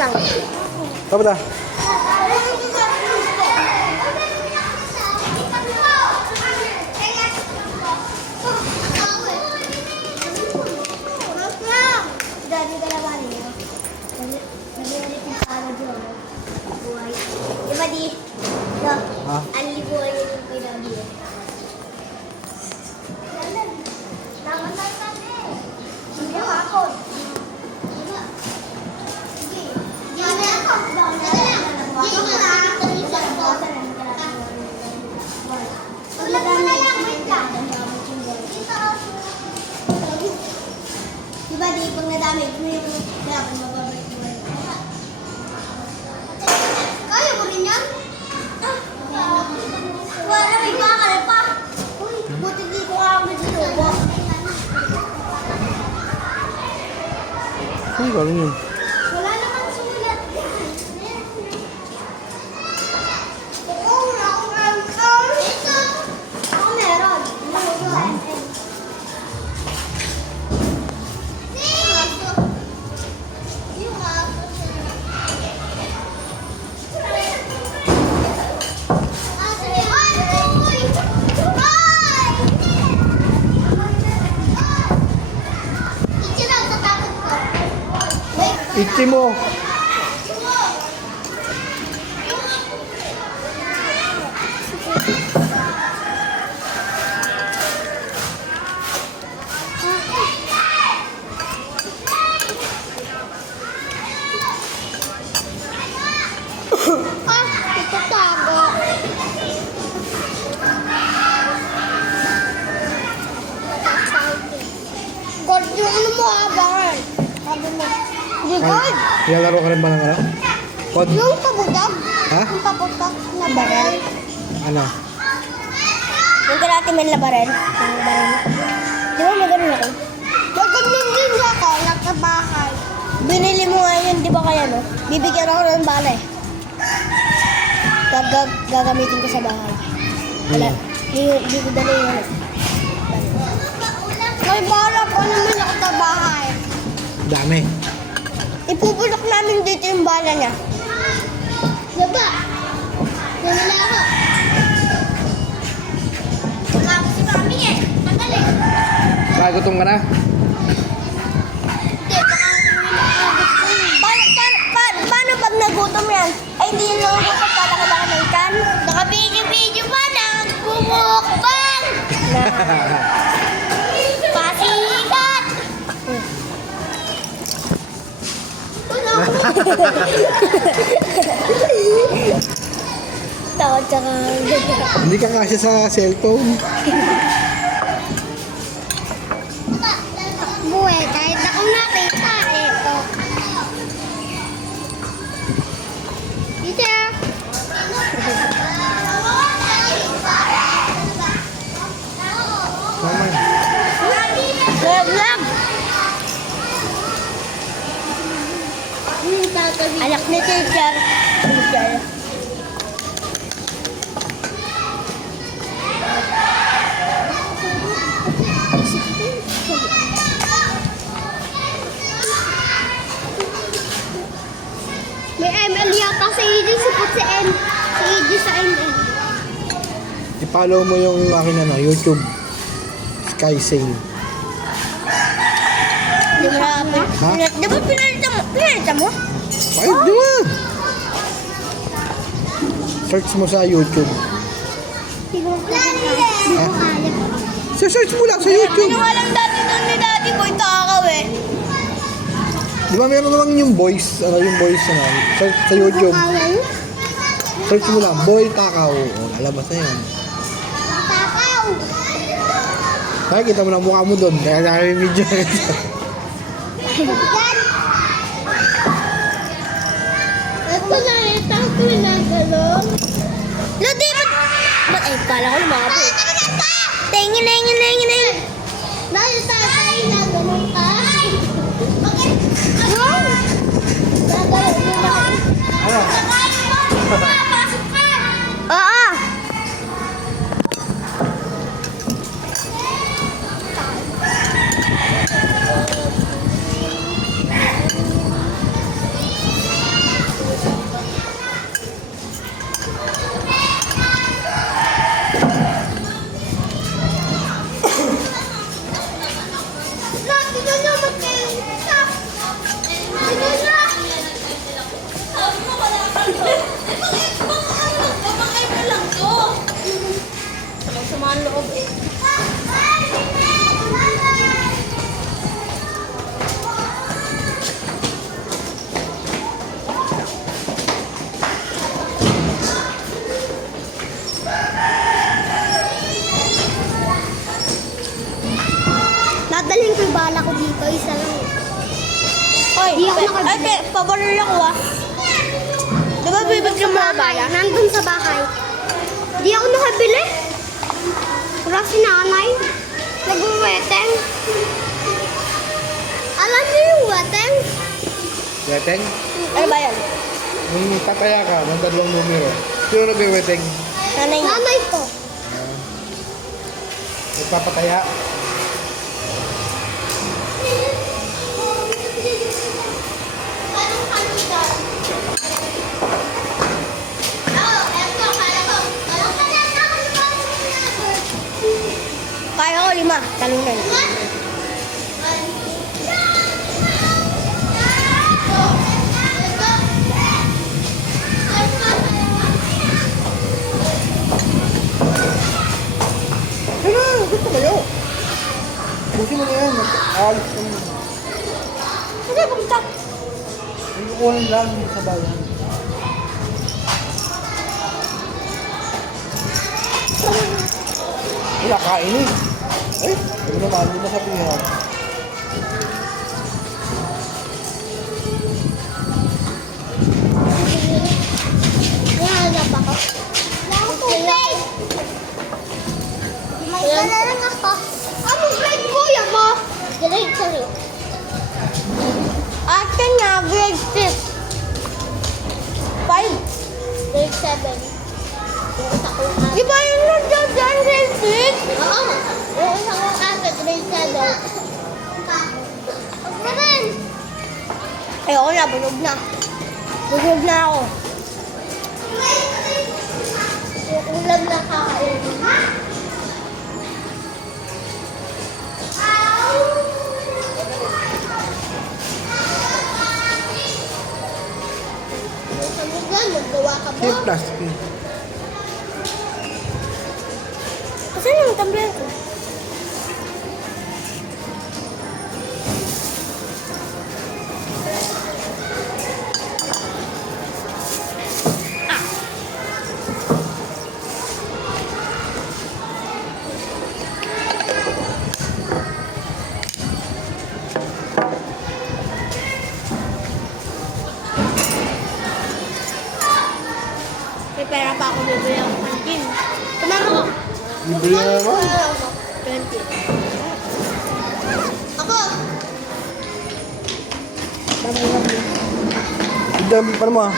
lang. Apa dah? Diba di pag nadami, kaya ako mababalik mo. Kaya mo rin yan? Wala, may bakal pa. Buti di ko ako nagsubo. Ano gawin yun? Wala naman sulat. Oo, ako meron. Ako meron. Itchy mo. Itatago. God, yung ano mo abangan. Sabi mo. Di God. Nilalaro ka rin ba ng ano? Pod? Yung pabudag. Ha? Yung pabudag na barel. Ano? Yung karate man labaran. Yung labaran. Di ba may ganun ako? Magandang din ako, nagkabahay. Binili mo nga yun, di ba kaya no? Bibigyan ako ng bala eh. Gagamitin ko sa bahay. Wala. Hindi ko dala yung ano. May bala pa naman ako sa bahay. Dami. Ipupulok namin dito yung bala niya. Diba? Wala ako. Wala ako si Mami eh. Magaling. Nagutom ka na? Hindi, Paano pag nagutom yan? Ay, hindi yun lang ako pagkalaki-laki ng kan. naka-video-video pa nagbumukbang. Pasikat. Takot tsaka... Hindi ka kasya sa cellphone. Buwe, kahit ako nakita, ito. Dito. Mama. Lag! Anak ni teacher. May ML yata sa EJ, support sa N. Sa EJ sa ML. I-follow mo yung akin ano, YouTube. Sky Sail. Di mo na... Ha? Di ba pinalitan mo? Pinalitan mo? Ay, di ba? Search mo sa YouTube. Ha? Search mo lang sa YouTube. Ano nga lang dati doon ni Daddy Boy Takaw eh. Di ba meron naman yung voice, ano yung voice ano, sa YouTube. Search mo lang, Boy Takaw. O, lalabas na yun. Takaw! Nakikita mo na mukha mo doon, kaya namin video. Yan! Ito na, ito ko na gano'n. Lodi, ba't... Ay, kala ko lumabo. Tingin. Dahil tatay na gano'n ka. Bakit? Ano? Gagawin mo na. Ano? Pasok ka! Oo. Samahan loob eh. Dadalhin ko yung bala ko dito, isa lang. Oy, Di ako nakabili. paboril ako ah. Di ba bibigyan mo na bala? Nandun sa bahay. Di ako nakabili. Wala si nanay. Nag-weteng. Alam niyo yung weteng? Weteng? Ano ba yan? Nung tataya ka, ng dalawang numero. Sino nag-weteng? Nanay niya. Nanay ko. Nagpapataya. Kaya ko 5, talunan. Ano? Gusto kayo? Busin mo na yan. Alis ka mo. Sige, bumtak. Ang kukunin lang sa bayan. Wala kain eh. Eh, ano naman, hindi masabihan. Nahanap ako. Lang tubig. May dala lang ako. Anong grade kuya mo? Grade 3. Ate nga, grade 6. 5. Grade 7. Yung isa ko yung Di ba yun nandiyan dyan, grade 6? Oo. Yung isa ko yung ate, grade 7. Huwag mo rin. Ayoko na, bunog na. Bunog na ako. Yung ulam na kakainin. Sabi dyan, maggawa ka ba? Yung plastic. Saan yung tumbler ko? May pera pa ako bibili ako kantin. Kumama ko. Libre na naman. 20. Ako! Ang dami pa naman.